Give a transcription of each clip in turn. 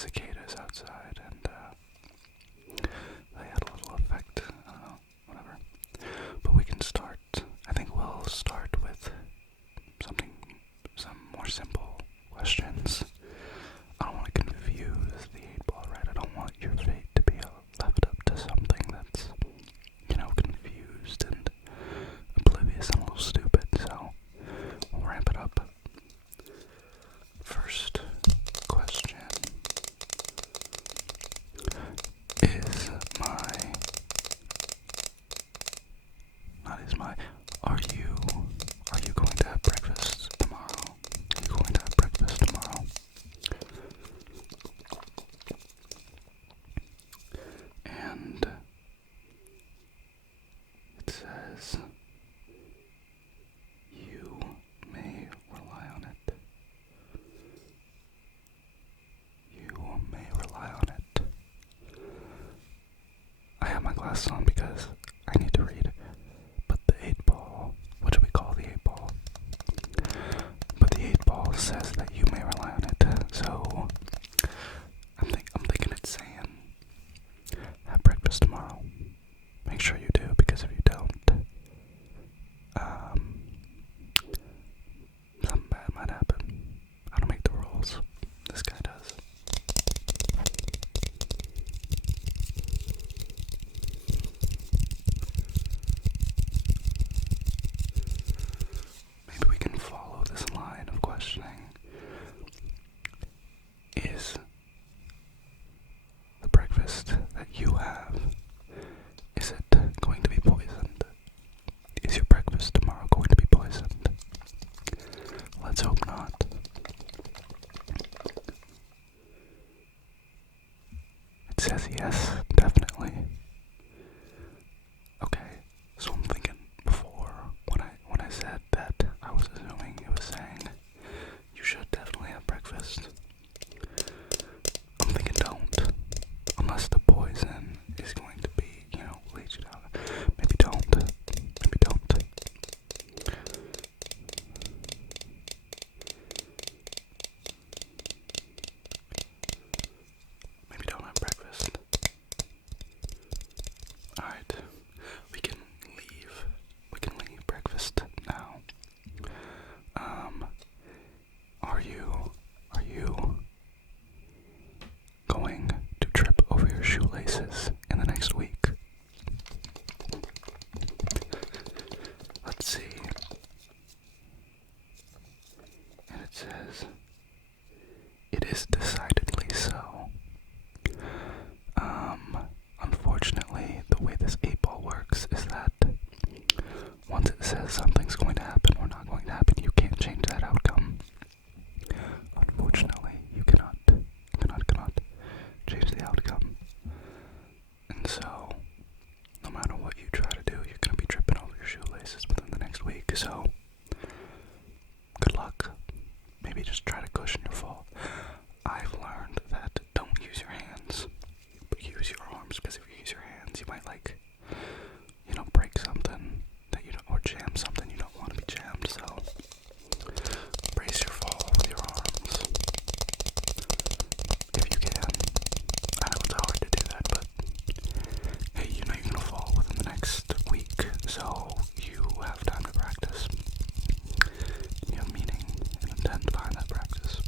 cicadas outside, and they had a little effect. I don't know, whatever. But we can start. I think we'll start with some more simple questions. I don't want to confuse the 8-ball, right? I don't want your fate to be left up to something that's, confused and oblivious and a little stupid, so we'll ramp it up. First question are you going to have breakfast tomorrow? Are you going to have breakfast tomorrow? And it says, you may rely on it. You may rely on it. I have my glasses on because I need to read, but the 8-ball, which we call the 8-ball, but the 8-ball says that you may rely on it, so I'm thinking it's saying, have breakfast tomorrow. Make sure you do, because if you don't, something bad might happen. I don't make the rules. This guy does. Maybe we can follow this line of questioning. Is the breakfast that you have, is it going to be poisoned? Is your breakfast tomorrow going to be poisoned? Let's hope not. It says yes, definitely. Okay, so I'm thinking before, when I said that, I was assuming it was saying you should definitely have breakfast. I'm thinking don't, unless the poison is going to be, leached out. Maybe don't. Maybe don't. Maybe don't have breakfast. Alright, we can leave. We can leave breakfast now. Are you going to trip over your shoelaces in the next week? Let's see. And it says, it is decidedly so. Unfortunately, the way this 8-ball works is that once it says something's going to happen or not going to happen, you can't change that outcome. Unfortunately, you cannot change the outcome. And so, no matter what you try to do, you're going to be tripping over your shoelaces within the next week. So, good luck. Maybe just try to cushion your fall. I've learned that don't use your hands, but use your arms, because if you use your hands, you might break something that you don't, or jam something you don't want to be jammed. So brace your fall with your arms if you can. I know it's hard to do that, but hey, you're gonna fall within the next week, so you have time to practice. You have meaning and intent behind that practice.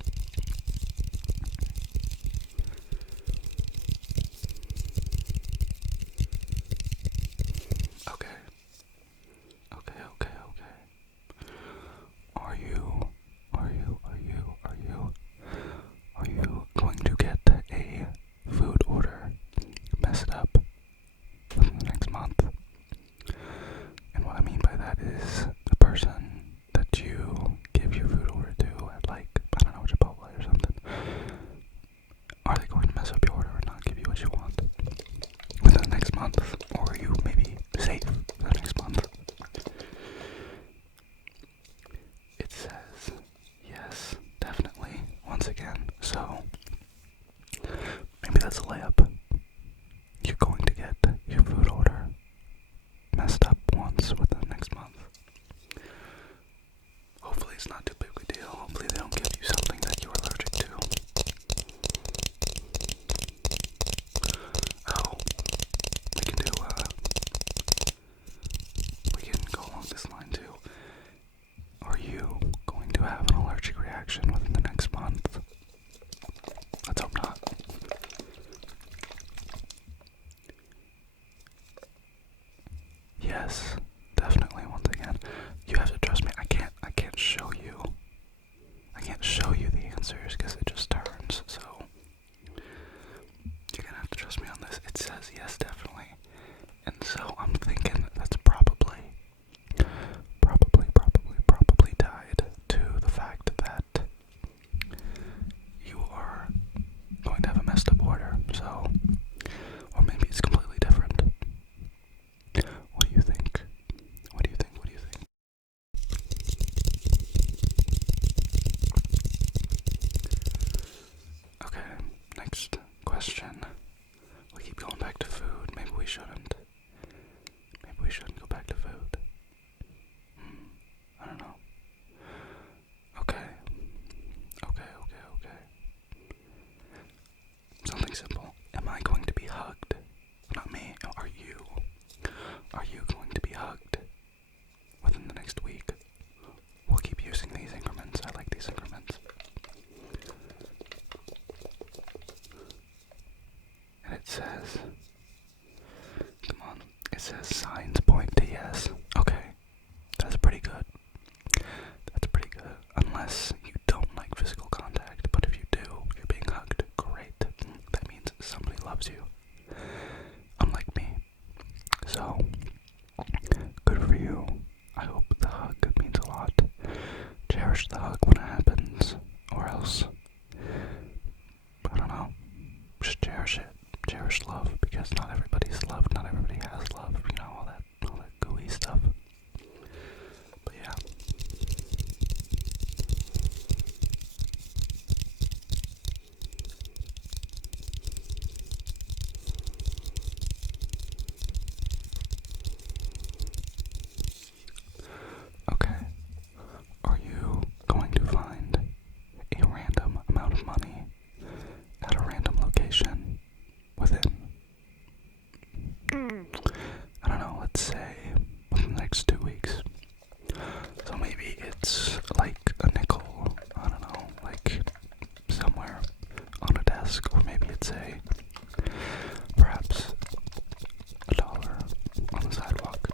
says, come on, it says signs point to yes. Okay, that's pretty good. That's pretty good. Unless you don't like physical contact, but if you do, you're being hugged, great. That means somebody loves you. Unlike me. So, good for you. I hope the hug means a lot. Cherish the hug when it happens, or else, I don't know, just cherish it. Cherish love, because not everybody's loved, not everybody has love, you know, all that gooey stuff. But yeah. Okay. Are you going to find a random amount of money at a random location within, I don't know, let's say within the next 2 weeks? So maybe it's like a nickel, I don't know, like somewhere on a desk, or maybe it's perhaps $1 on the sidewalk.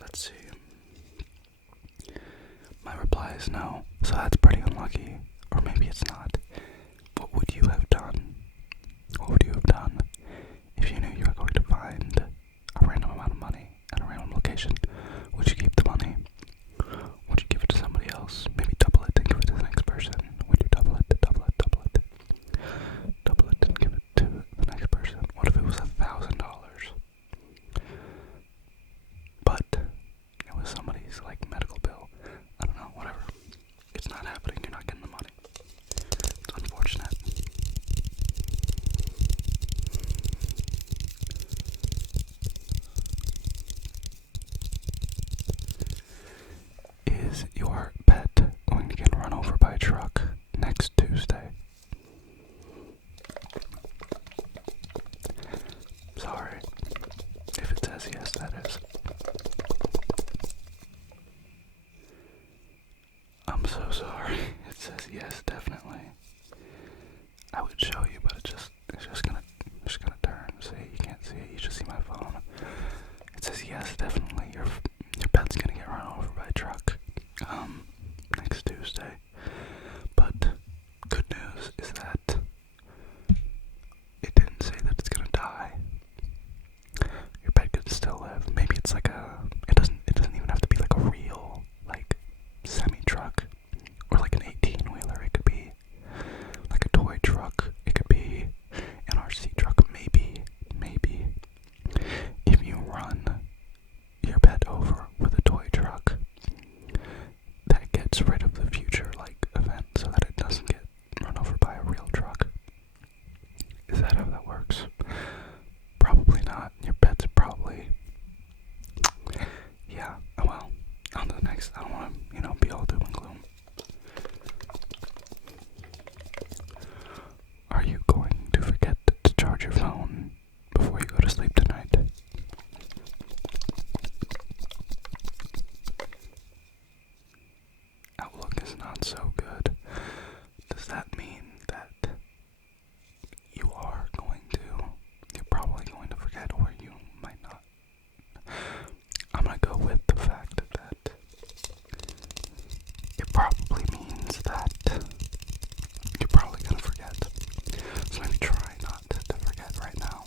Let's see. My reply is no, so that's pretty unlucky. Or maybe it's not. What would you have done? What would you have done if you knew you were going to find a random amount of money at a random location? Would you keep the money? Would you give it to somebody else? Maybe double it and give it to the next person? Would you double it, double it, double it? Double it and give it to the next person? What if it was $1,000? But it was somebody's like medical bill. I don't know, whatever. It's not happening, you're not getting the money. It's unfortunate. Is your pet going to get run over by a truck next Tuesday? Sorry. If it says yes, that is. I'm so sorry. It says yes, definitely. I would show you, but it's just gonna turn. See, you can't see it. You just see my phone. It says yes, definitely. Your pet's gonna get run over by a truck. Next Tuesday. But good news is that it didn't say that it's gonna die. Your pet could still live. Maybe it's like it doesn't even have to be like a real, like, semi-truck, or like an 18-wheeler. It could be like a toy truck. It could be an RC truck. Maybe if you run your pet over with a toy truck, that gets rid of the future like event, so that it doesn't get run over by a real truck. Is that how that works? Probably not. Your pet's probably, yeah. Well, on to the next. I don't want to, be all doom and gloom. Are you going to forget to charge your phone before you go to sleep tonight? Outlook is not so good. Does that mean that you're probably going to forget, or you might not? I'm gonna go with the fact that it probably means that you're probably gonna forget. So maybe try not to forget right now.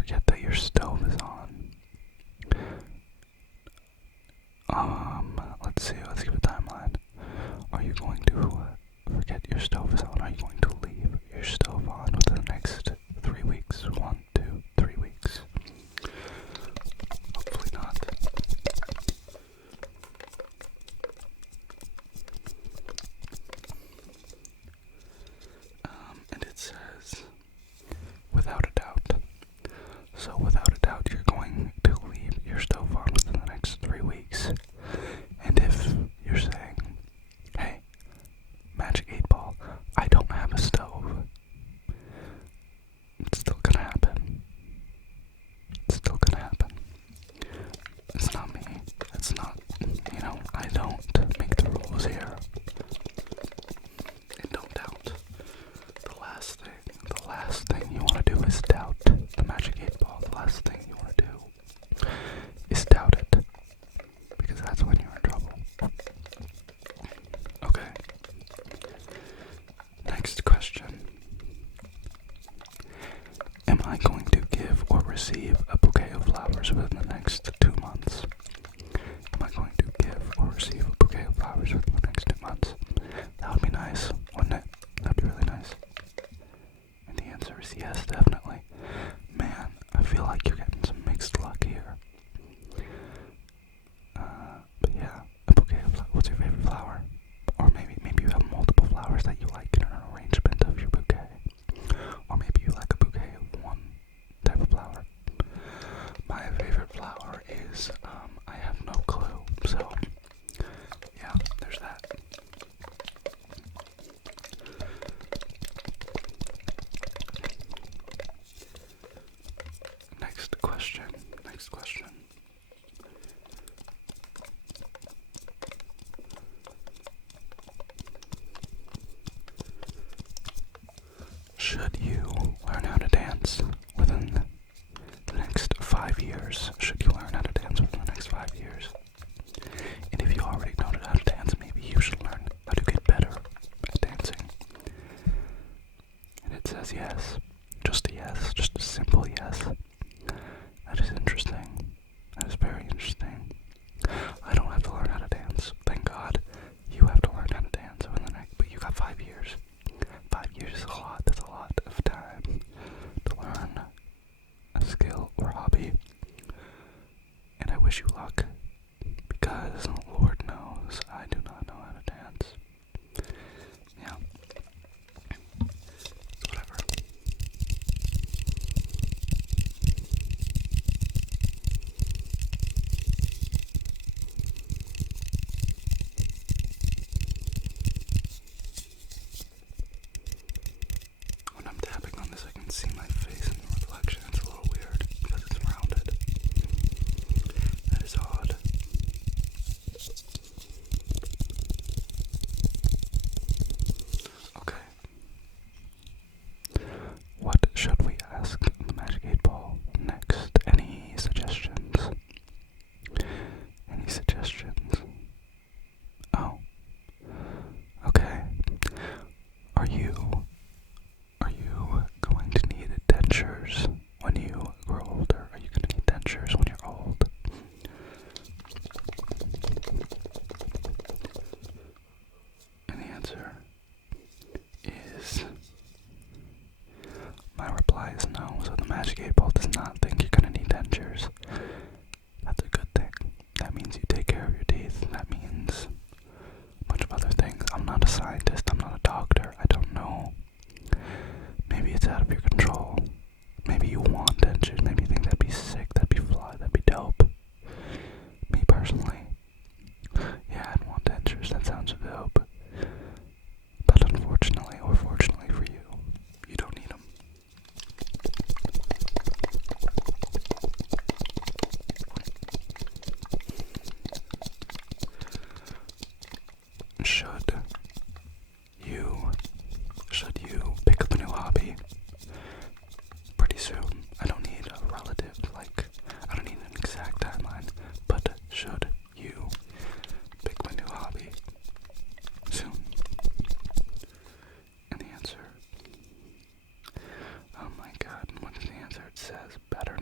forget that your stove is on? Let's see, let's give a timeline. Are you going to forget your stove is on? Are you going to leave your stove on within the next 3 weeks? 1, 2, 3 weeks. Hopefully not. And it says, without a doubt. So without a doubt, you're going to leave your stove on within the next 3 weeks. And if you're saying, hey, Magic 8 Ball, I don't have a stove, it's still gonna happen. It's still gonna happen. It's not me. It's not, I don't make the rules here. And don't doubt. The last thing you want to do is doubt the Magic 8 Ball. The last thing you want to do is doubt it. Because that's when you're in trouble. Okay. Next question. Am I going to give or receive a bouquet of flowers within the next 2 months? Am I going to give or receive a bouquet of flowers within the next 2 months? That would be nice, wouldn't it? That would be really nice. And the answer is yes, definitely. Man, I feel like you're getting some mixed luck here. But yeah, a bouquet of flowers. What's your favorite flower? Or maybe you have multiple flowers that you like in an arrangement of your bouquet. Or maybe you like a bouquet of one type of flower. My favorite flower is, I have no clue. So, yeah, there's that. Next question. Should you learn how to dance within the next 5 years? Should you learn how to dance within the next 5 years? And if you already know how to dance, maybe you should learn how to get better at dancing. And it says yes. Just a yes. Just a simple yes. That is interesting. That is very interesting. I don't have to learn how to dance. Thank God. You have to learn how to dance within the next, but you got 5 years. 5 years is a lot. That's a lot of time to learn a skill or hobby. And I wish you luck, because Lord knows I do not know how to dance. Yeah. Whatever. When I'm tapping on this, I can see my face in the reflection. It's a little weird because it's rounded. That is odd.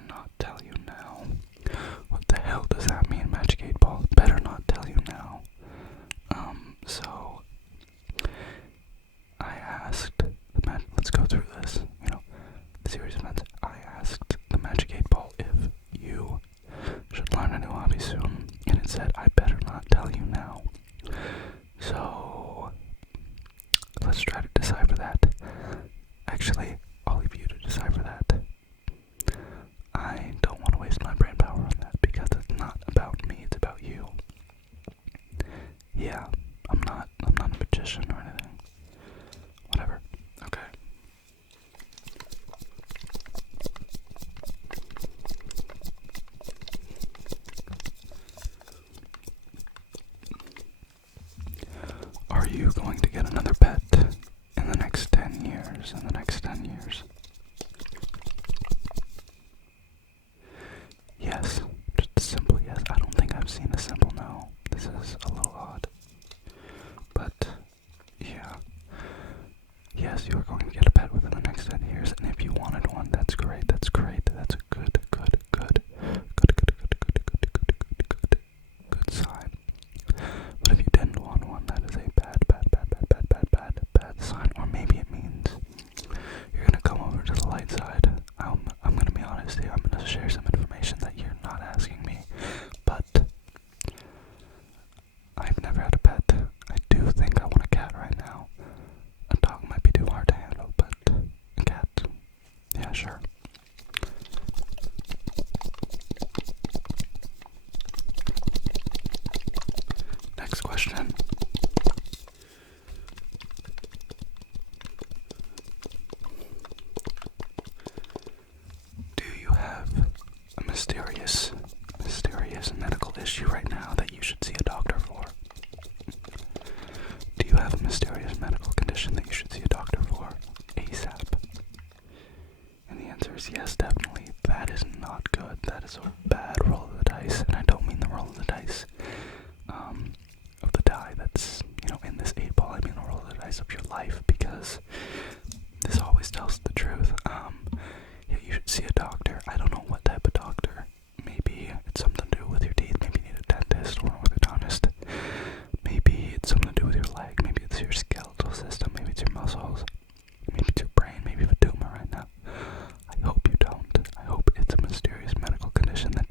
not tell you now. What the hell does that mean, Magic 8 Ball? Better not tell you now. So I asked let's go through this, the series of events. I asked the Magic 8 Ball if you should learn a new hobby soon, and it said, I better not tell you now. So let's try to decipher that. Actually, I'll leave you to decipher that. I don't want to waste my brain power on that because it's not about me, it's about you. Yeah, I'm not a magician or anything. Whatever. Okay. Are you going to get another pet in the next 10 years? In the next 10 years? Yes. Just a simple yes. I don't think I've seen a simple no. This is a little odd. But, yeah. Yes, you are going to get a pet within the next 10 years, and if you wanted one, that's great. That's great. That's a good sign. But if you didn't want one, that is a bad sign. Or maybe it means you're gonna come over to the light side. I'm gonna be honest here. I'm gonna share some information that you're not asking me. But I've never had a pet. I do think I want a cat right now. A dog might be too hard to handle, but a cat, yeah, sure. Next question. Do you have a mysterious medical issue right now that you should see a doctor for? Do you have a mysterious medical condition that you should see a doctor for ASAP? And the answer is yes, definitely. That is not good. That is a bad roll of the dice, and I don't mean the roll of the dice of the die that's, in this 8 ball. I mean the roll of the dice of your life, because this always tells the truth. Yeah, you should see a doctor. I don't know what type of doctor. Maybe it's something to do with your teeth. Maybe you need a dentist or an orthodontist. Maybe it's something to do with your leg. Maybe it's your skeletal system. Maybe it's your muscles. Maybe it's your brain. Maybe you have a tumor right now. I hope you don't. I hope it's a mysterious medical condition that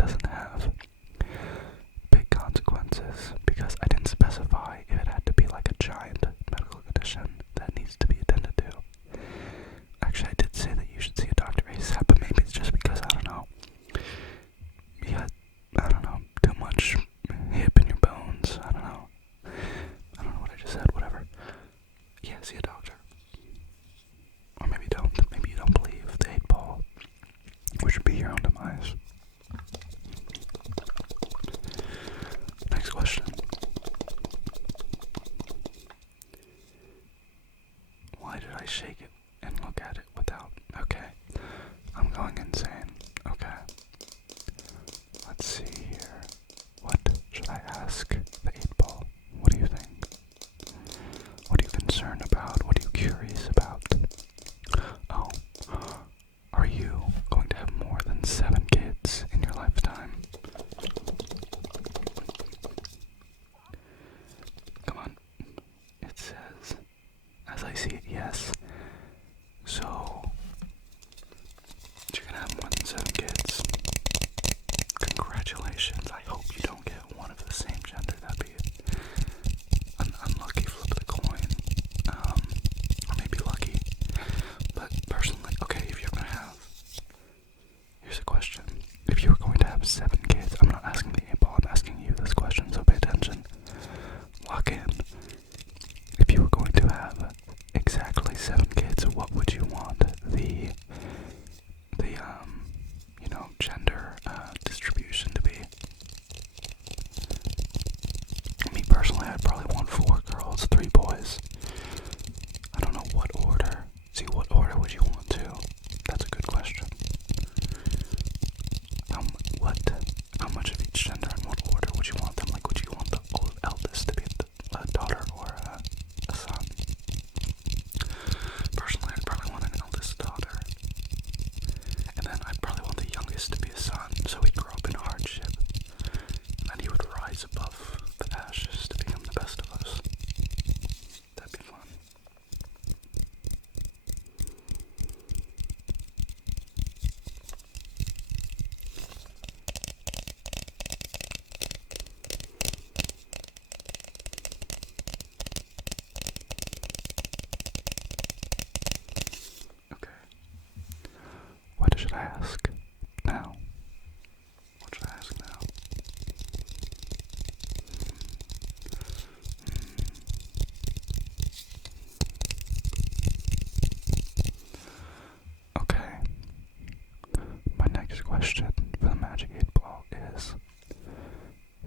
question for the Magic 8 Ball is,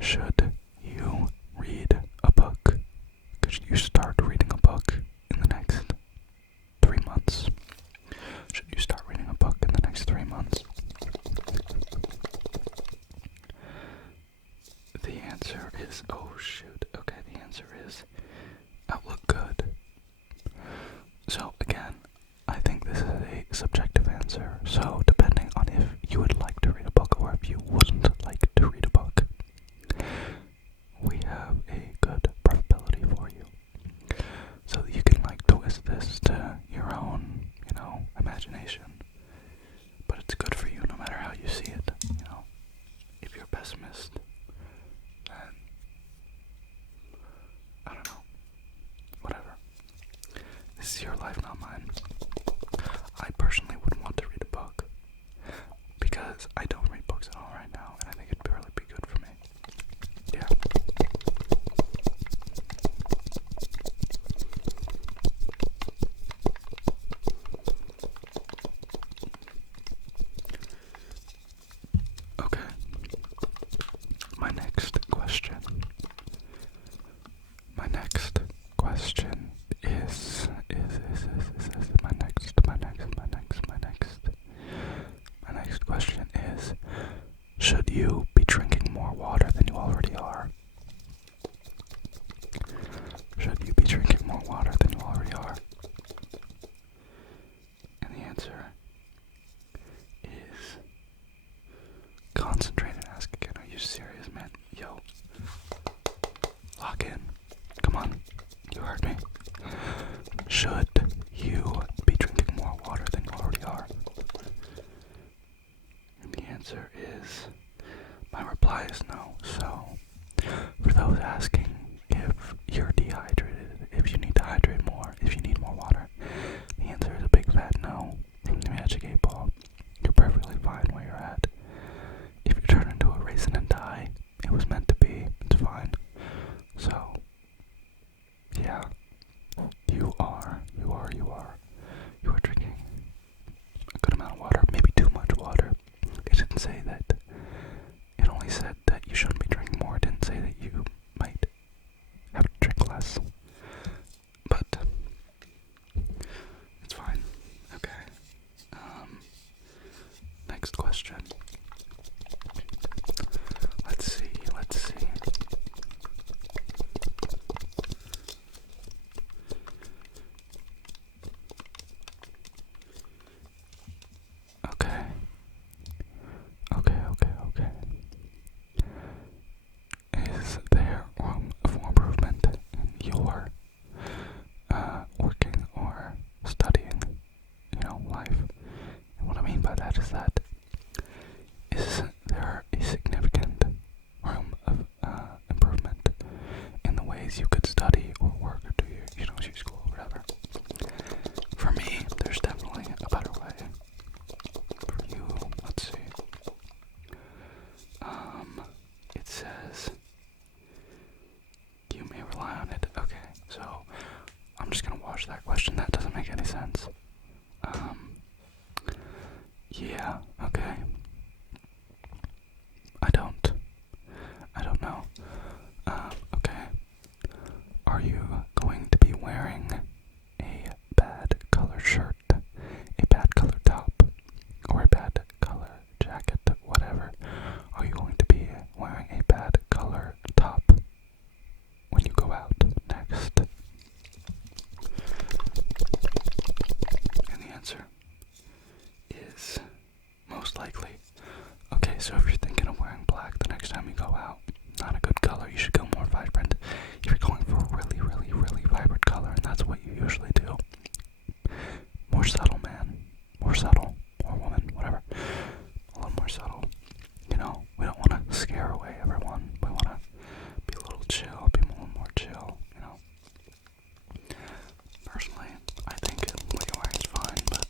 should you read a book? Should you start reading a book in the next 3 months? Should you start reading a book in the next 3 months? The answer is, oh shoot, okay, the answer is, outlook good. So again, I think this is a subjective answer, so depending on if you would like to read a book or if you wouldn't like to read a book, we have a good probability for you. So that you can twist this to your own, imagination. But it's good for you no matter how you see it, If you're a pessimist, then, I don't know, whatever. This is your life, not mine. I personally wouldn't want to read a book because I don't read books at all right now, and I think it'd really be good for me. Yeah. Okay. My next question is my next question is, should you be drinking more water than you already are? Should you be drinking more water than you already are? And the answer is, concentrate and ask again. Are you serious, man? Yo. Lock in. Come on. You heard me. Should you be drinking more water than you already are? And the answer is, my reply is no. So, for those asking if you're dehydrated, if you need to hydrate more, if you need more water, the answer is a big fat no from the Magic 8 Ball. You're perfectly fine where you're at. If you turn into a raisin and die, it was meant to be. It's fine. So, yeah, you are drinking a good amount of water, maybe too much water. It didn't say that. It only said that you shouldn't be drinking more. It didn't say that you might have to drink less. But it's fine. Okay. Next question. Let's see. Okay. Is there room for improvement in your working or studying, life? And what I mean by that is there a significant room of improvement in the ways you could study or work or do your, school or whatever? For me, there's definitely a better way. For you, let's see. It says you may rely on it. Okay, so I'm just gonna wash that question. That doesn't make any sense. Yeah, okay. I don't know. Okay. Are you going to be wearing a bad color shirt, a bad color top, or a bad color jacket, whatever? Are you going to be wearing a bad color top when you go out next? And the answer is most likely. Okay, so if you're thinking of wearing black the next time you go out, not a good color, you should go more vibrant. If you're going for a really, really, really vibrant color, and that's what you usually do, more subtle, man. More subtle. Or woman, whatever. A little more subtle. We don't want to scare away everyone. We want to be a little chill, be a little more chill, Personally, I think what you're wearing is fine, but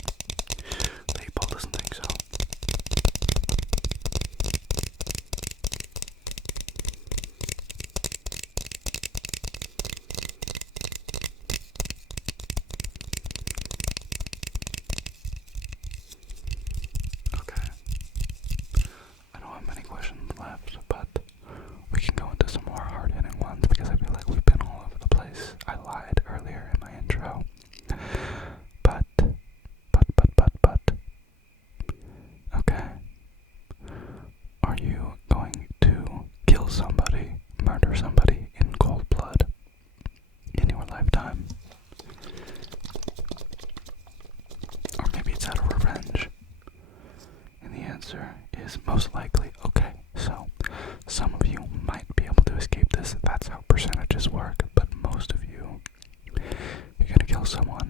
the 8 Ball doesn't think so. have many questions left, but we can go into some more hard-hitting ones because I feel like we've been all over the place. I lied earlier in my intro. But. Okay. Are you going to kill somebody, murder somebody in cold blood in your lifetime? Or maybe it's out of revenge. And the answer is most likely okay. So, some of you might be able to escape this. That's how percentages work. But most of you, you're gonna kill someone